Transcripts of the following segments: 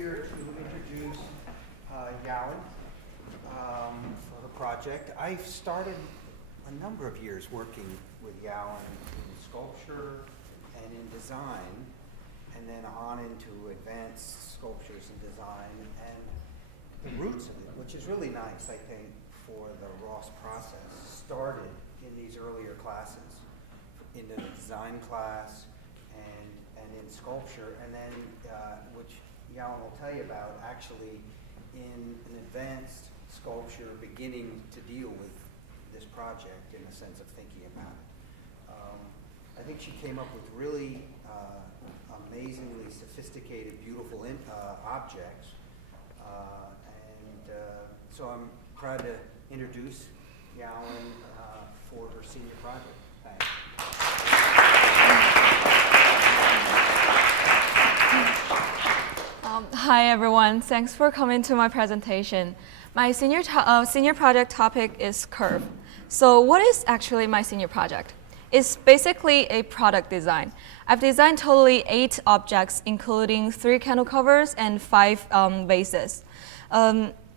here to introduce Yawen for the project. I've started a number of years working with Yawen in sculpture and in design, and then on into advanced sculptures and design, and the roots of it, which is really nice, I think, for the Ross process, started in these earlier classes, in the design class and in sculpture, and then, which Yawen will tell you about, actually in an advanced sculpture beginning to deal with this project in the sense of thinking about it. I think she came up with really amazingly sophisticated, beautiful objects, so I'm proud to introduce Yawen for her senior project. Thanks. Hi everyone, thanks for coming to my presentation. My senior project topic is curve. So what is actually my senior project? It's basically a product design. I've designed totally 8 objects, including 3 candle covers and 5 vases.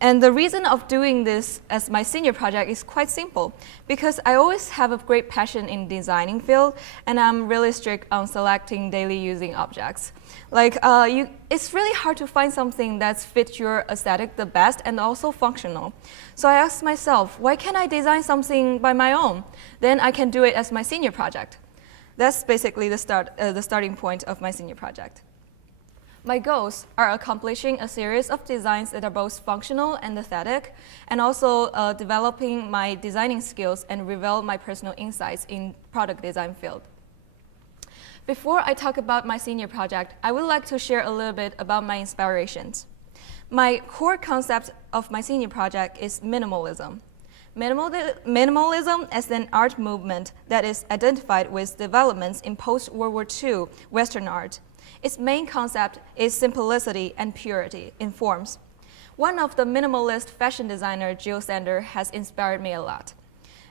And the reason of doing this as my senior project is quite simple, because I always have a great passion in designing field, and I'm really strict on selecting daily using objects. Like, it's really hard to find something that fits your aesthetic the best and also functional. So I asked myself, why can't I design something by my own? Then I can do it as my senior project. That's basically the starting point of my senior project. My goals are accomplishing a series of designs that are both functional and aesthetic, and also developing my designing skills and reveal my personal insights in product design field. Before I talk about my senior project, I would like to share a little bit about my inspirations. My core concept of my senior project is minimalism. Minimalism as an art movement that is identified with developments in post-World War II Western art. Its main concept is simplicity and purity in forms. One of the minimalist fashion designer, Jill Sander, has inspired me a lot.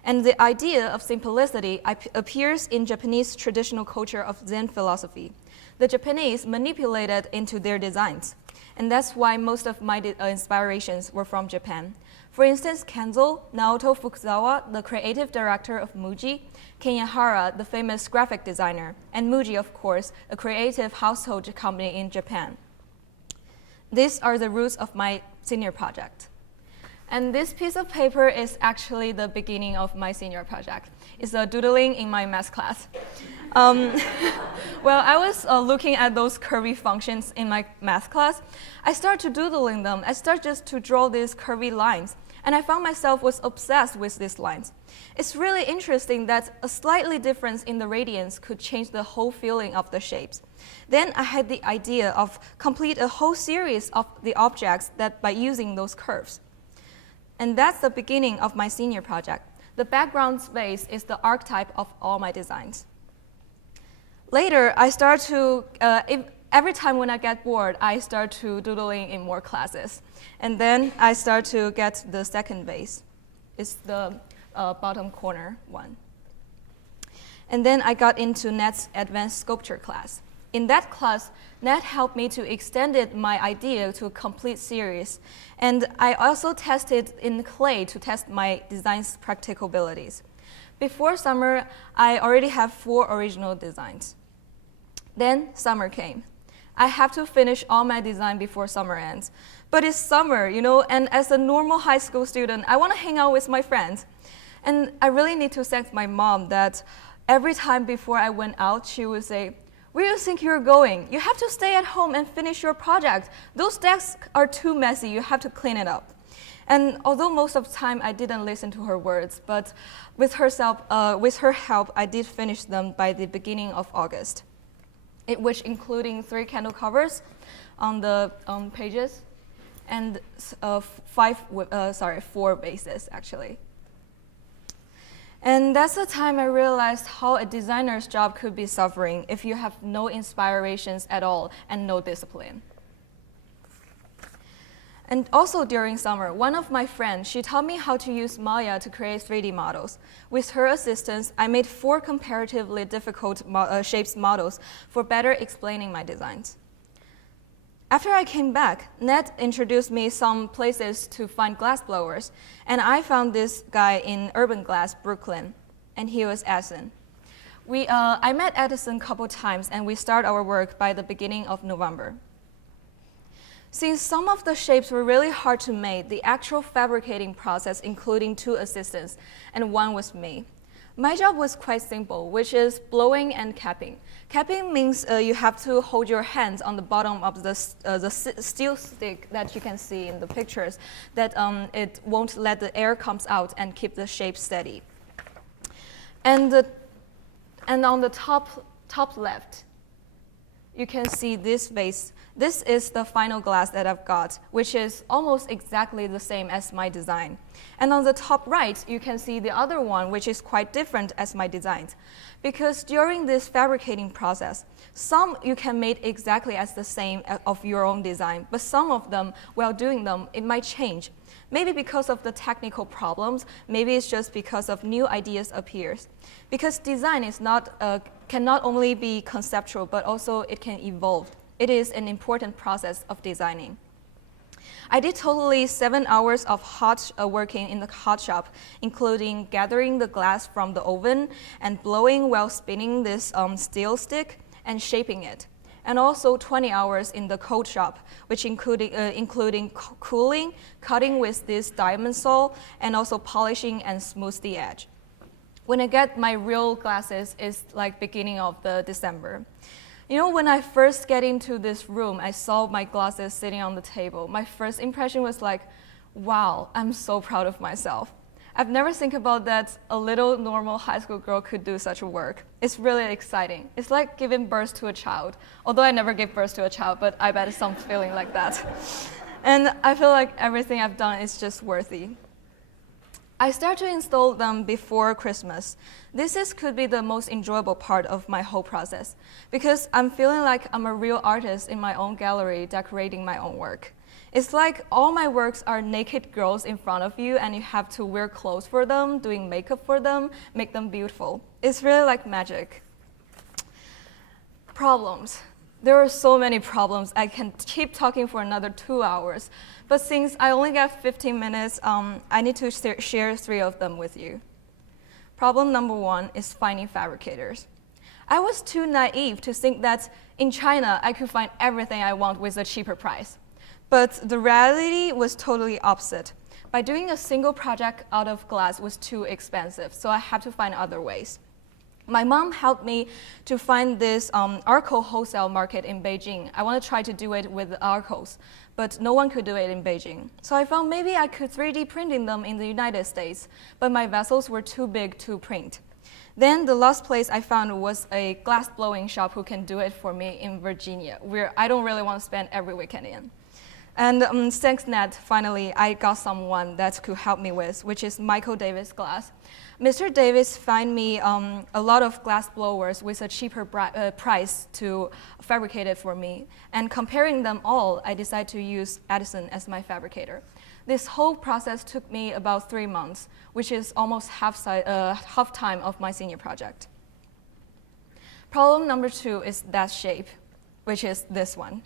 And the idea of simplicity appears in Japanese traditional culture of Zen philosophy. The Japanese manipulated into their designs, and that's why most of my inspirations were from Japan. For instance, Kenzo, Naoto Fukuzawa, the creative director of Muji, Kenyahara, the famous graphic designer, and Muji, of course, a creative household company in Japan. These are the roots of my senior project. And this piece of paper is actually the beginning of my senior project. It's a doodling in my math class. Well, I was looking at those curvy functions in my math class. I started doodling them. I started just to draw these curvy lines. And I found myself was obsessed with these lines. It's really interesting that a slightly difference in the radiance could change the whole feeling of the shapes. Then I had the idea of complete a whole series of the objects that by using those curves. And that's the beginning of my senior project. The background space is the archetype of all my designs. Later, I start to, every time when I get bored, I start to doodling in more classes. And then I start to get the second vase. It's the bottom corner one. And then I got into Net's advanced sculpture class. In that class, Net helped me to extend my idea to a complete series. And I also tested in clay to test my design's practicabilities. Before summer, I already have 4 original designs. Then summer came. I have to finish all my design before summer ends. But it's summer, you know, and as a normal high school student, I want to hang out with my friends. And I really need to thank my mom that every time before I went out, she would say, "Where do you think you're going? You have to stay at home and finish your project. Those desks are too messy. You have to clean it up." And although most of the time I didn't listen to her words, but with her help, I did finish them by the beginning of August, which including 3 candle covers on the pages and 4 bases, actually. And that's the time I realized how a designer's job could be suffering if you have no inspirations at all and no discipline. And also during summer, one of my friends, she taught me how to use Maya to create 3D models. With her assistance, I made 4 comparatively difficult shapes models for better explaining my designs. After I came back, Ned introduced me some places to find glass blowers, and I found this guy in Urban Glass, Brooklyn, and he was Edison. I met Edison a couple times, and we started our work by the beginning of November. Since some of the shapes were really hard to make, the actual fabricating process including 2 assistants, and one was me. My job was quite simple, which is blowing and capping. Capping means you have to hold your hands on the bottom of the steel stick that you can see in the pictures, that it won't let the air comes out and keep the shape steady. And on the top left, you can see this vase. This is the final glass that I've got, which is almost exactly the same as my design. And on the top right, you can see the other one, which is quite different as my designs. Because during this fabricating process, some you can make exactly as the same of your own design, but some of them, while doing them, it might change. Maybe because of the technical problems, maybe it's just because of new ideas appears. Because design is can not only be conceptual, but also it can evolve. It is an important process of designing. I did totally 7 hours of working in the hot shop, including gathering the glass from the oven and blowing while spinning this steel stick and shaping it. And also 20 hours in the cold shop, which including cooling, cutting with this diamond saw, and also polishing and smooth the edge. When I get my real glasses, it's like beginning of the December. You know, when I first get into this room, I saw my glasses sitting on the table. My first impression was like, wow, I'm so proud of myself. I've never think about that a little normal high school girl could do such a work. It's really exciting. It's like giving birth to a child. Although I never gave birth to a child, but I bet it's some feeling like that. And I feel like everything I've done is just worthy. I start to install them before Christmas. Could be the most enjoyable part of my whole process because I'm feeling like I'm a real artist in my own gallery decorating my own work. It's like all my works are naked girls in front of you and you have to wear clothes for them, doing makeup for them, make them beautiful. It's really like magic. Problems. There are so many problems. I can keep talking for another 2 hours. But since I only got 15 minutes, I need to share 3 of them with you. Problem number 1 is finding fabricators. I was too naive to think that in China, I could find everything I want with a cheaper price. But the reality was totally opposite. By doing a single project out of glass was too expensive, so I had to find other ways. My mom helped me to find this Arco wholesale market in Beijing. I want to try to do it with Arcos, but no one could do it in Beijing. So I found maybe I could 3D printing them in the United States, but my vessels were too big to print. Then the last place I found was a glass blowing shop who can do it for me in Virginia, where I don't really want to spend every weekend in. And thanks Ned, finally, I got someone that could help me with, which is Michael Davis Glass. Mr. Davis found me a lot of glass blowers with a cheaper price to fabricate it for me. And comparing them all, I decided to use Edison as my fabricator. This whole process took me about 3 months, which is almost half time of my senior project. Problem number 2 is that shape, which is this one.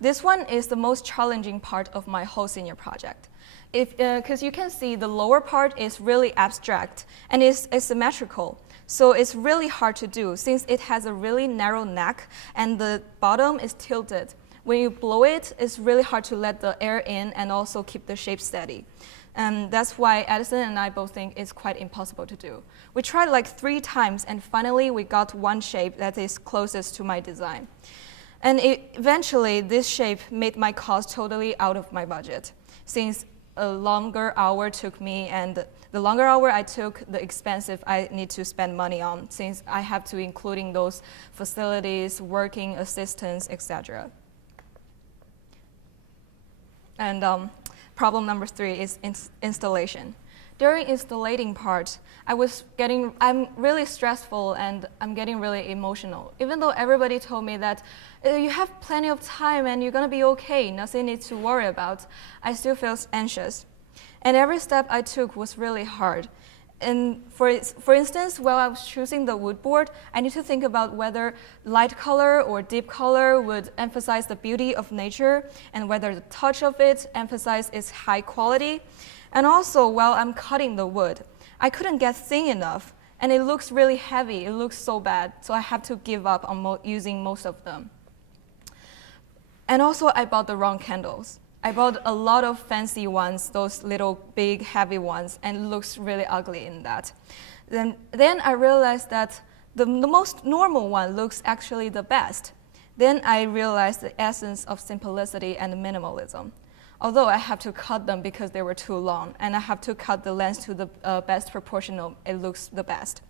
This one is the most challenging part of my whole senior project. Because you can see the lower part is really abstract and is asymmetrical. So it's really hard to do since it has a really narrow neck and the bottom is tilted. When you blow it, it's really hard to let the air in and also keep the shape steady. And that's why Edison and I both think it's quite impossible to do. We tried like 3 times and finally we got one shape that is closest to my design. And eventually, this shape made my cost totally out of my budget, since a longer hour took me, and the longer hour I took, the expensive I need to spend money on, since I have to including those facilities, working assistants, etc. And problem number 3 is installation. During installating part, I'm really stressful and I'm getting really emotional. Even though everybody told me that you have plenty of time and you're gonna be okay, nothing needs to worry about, I still feel anxious. And every step I took was really hard. And for instance, while I was choosing the wood board, I need to think about whether light color or deep color would emphasize the beauty of nature and whether the touch of it emphasizes its high quality. And also, while I'm cutting the wood, I couldn't get thin enough, and it looks really heavy. It looks so bad, so I have to give up on using most of them. And also, I bought the wrong candles. I bought a lot of fancy ones, those little big heavy ones, and it looks really ugly in that. Then I realized that the most normal one looks actually the best. Then I realized the essence of simplicity and minimalism. Although I have to cut them because they were too long, and I have to cut the length to the best proportional, it looks the best.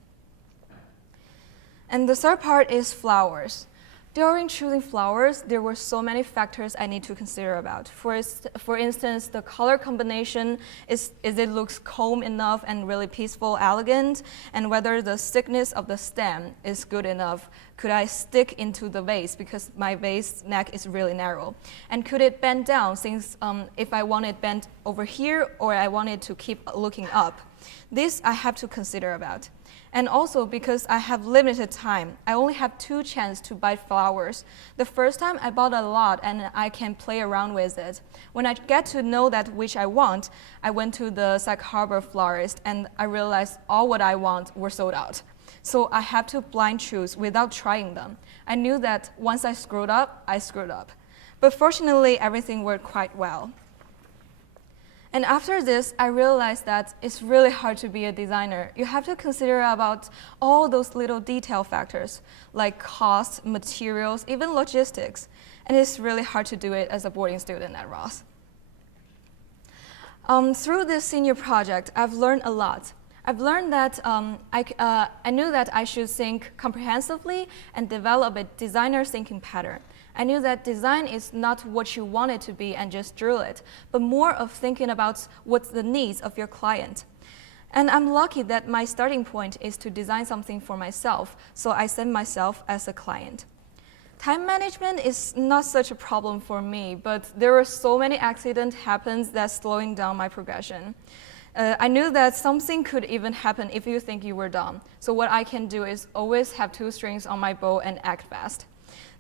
And the third part is flowers. During choosing flowers, there were so many factors I need to consider about. For instance, the color combination, is it looks calm enough and really peaceful, elegant, and whether the thickness of the stem is good enough. Could I stick into the vase because my vase neck is really narrow? And could it bend down since if I want it bent over here or I want it to keep looking up? This I have to consider about. And also because I have limited time, I only have 2 chances to buy flowers. The first time I bought a lot and I can play around with it. When I get to know that which I want, I went to the Sag Harbor florist and I realized all what I want were sold out. So I have to blind choose without trying them. I knew that once I screwed up, I screwed up. But fortunately, everything worked quite well. And after this, I realized that it's really hard to be a designer. You have to consider about all those little detail factors, like cost, materials, even logistics. And it's really hard to do it as a boarding student at Ross. Through this senior project, I've learned a lot. I've learned that I knew that I should think comprehensively and develop a designer thinking pattern. I knew that design is not what you want it to be and just drew it, but more of thinking about what's the needs of your client. And I'm lucky that my starting point is to design something for myself, so I send myself as a client. Time management is not such a problem for me, but there were so many accidents happens that's slowing down my progression. I knew that something could even happen if you think you were done. So what I can do is always have 2 strings on my bow and act fast.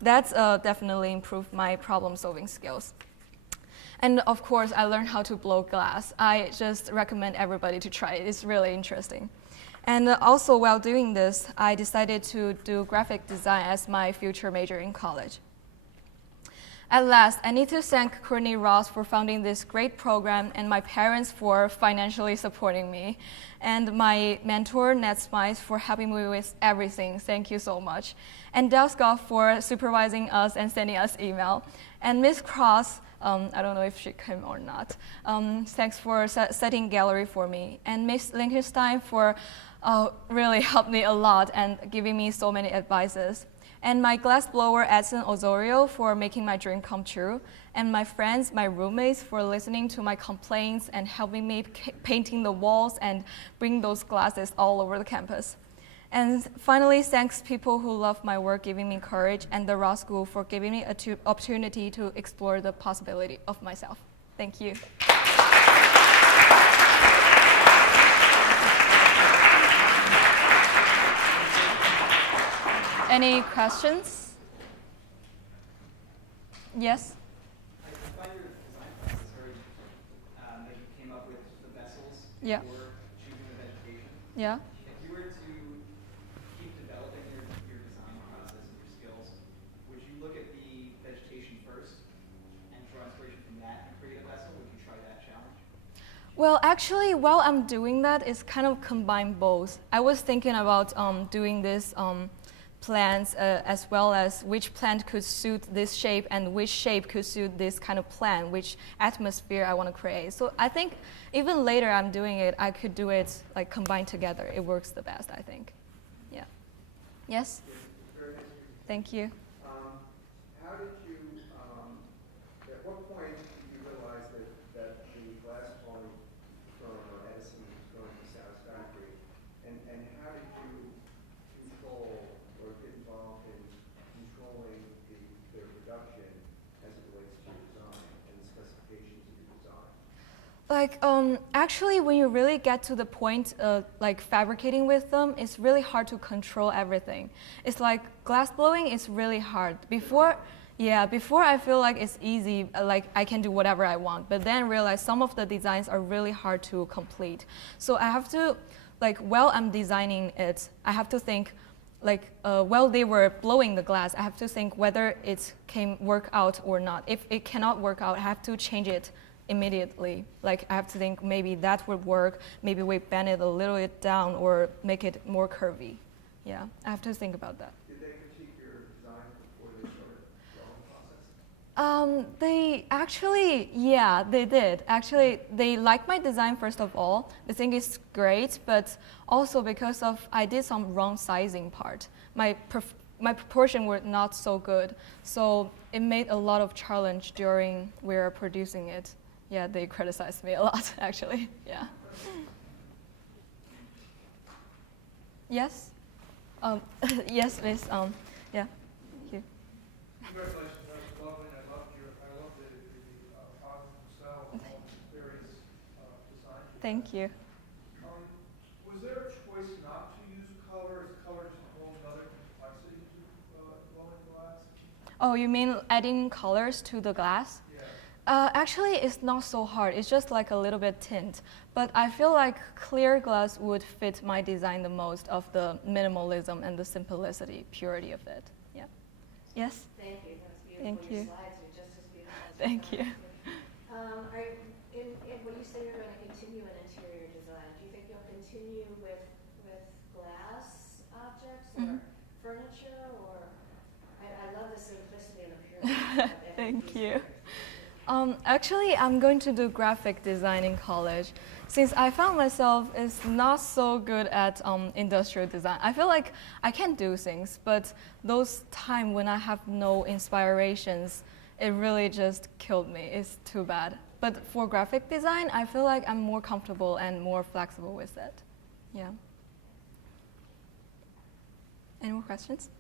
That's definitely improved my problem-solving skills. And of course, I learned how to blow glass. I just recommend everybody to try it. It's really interesting. And also, while doing this, I decided to do graphic design as my future major in college. At last, I need to thank Courtney Ross for founding this great program and my parents for financially supporting me, and my mentor, Ned Smythe, for helping me with everything. Thank you so much. And Del Scott for supervising us and sending us email. And Miss Cross, I don't know if she came or not, thanks for setting gallery for me. And Miss Linkenstein for really helped me a lot and giving me so many advices. And my glassblower Edson Osorio for making my dream come true, and my friends, my roommates for listening to my complaints and helping me painting the walls and bring those glasses all over the campus. And finally, thanks people who love my work giving me courage, and the Ross School for giving me an opportunity to explore the possibility of myself. Thank you. Any questions? Yes? I find your design process very interesting. That you came up with the vessels Yeah. for choosing the vegetation. Yeah. If you were to keep developing your design process and your skills, would you look at the vegetation first and draw inspiration from that and create a vessel? Would you try that challenge? Well, actually, while I'm doing that, it's kind of combine both. I was thinking about doing this plants as well as which plant could suit this shape and which shape could suit this kind of plant, which atmosphere I want to create. So I think even later I'm doing it, I could do it like combined together. It works the best, I think. Yeah. Yes? Thank you. How did you, at what point did you realize that the glass blowing firm or Edison was going to be satisfactory? And how did you control or get involved in controlling the production as it relates to your design and the specifications of your design? Actually, when you really get to the point of like fabricating with them, it's really hard to control everything. It's like glass blowing is really hard. Before I feel like it's easy, like I can do whatever I want, but then realize some of the designs are really hard to complete. So I have to, like while I'm designing it, I have to think, like while they were blowing the glass, I have to think whether it can work out or not. If it cannot work out, I have to change it immediately. Like I have to think maybe that would work, maybe we bend it a little bit down or make it more curvy. Yeah, I have to think about that. Did they critique your design before they started the drawing process? They did. Actually, they liked my design first of all. They think it's great, but also because of I did some wrong sizing part. My proportion were not so good, so it made a lot of challenge during we were producing it. Yeah, they criticized me a lot, actually. Yeah. Yes. Yes, Miss. Yeah. Here. Congratulations, that was lovely. I loved the art style of all the various designs. Thank you. Was there a choice not to use color? Is color just a whole other complexity to blowing glass? Oh, you mean adding colors to the glass? Yeah. Actually, it's not so hard. It's just like a little bit tint. But I feel like clear glass would fit my design the most of the minimalism and the simplicity, purity of it. Yeah. Yes? Thank you. That was beautiful. Thank Your you. slides are just as beautiful as your Thank you. when you say you're going to continue in interior design, do you think you'll continue with glass objects or furniture? Or I love the simplicity and the purity. of Thank these you. pictures. Actually, I'm going to do graphic design in college. Since I found myself is not so good at industrial design. I feel like I can do things, but those time when I have no inspirations, it really just killed me. It's too bad. But for graphic design, I feel like I'm more comfortable and more flexible with it. Yeah. Any more questions?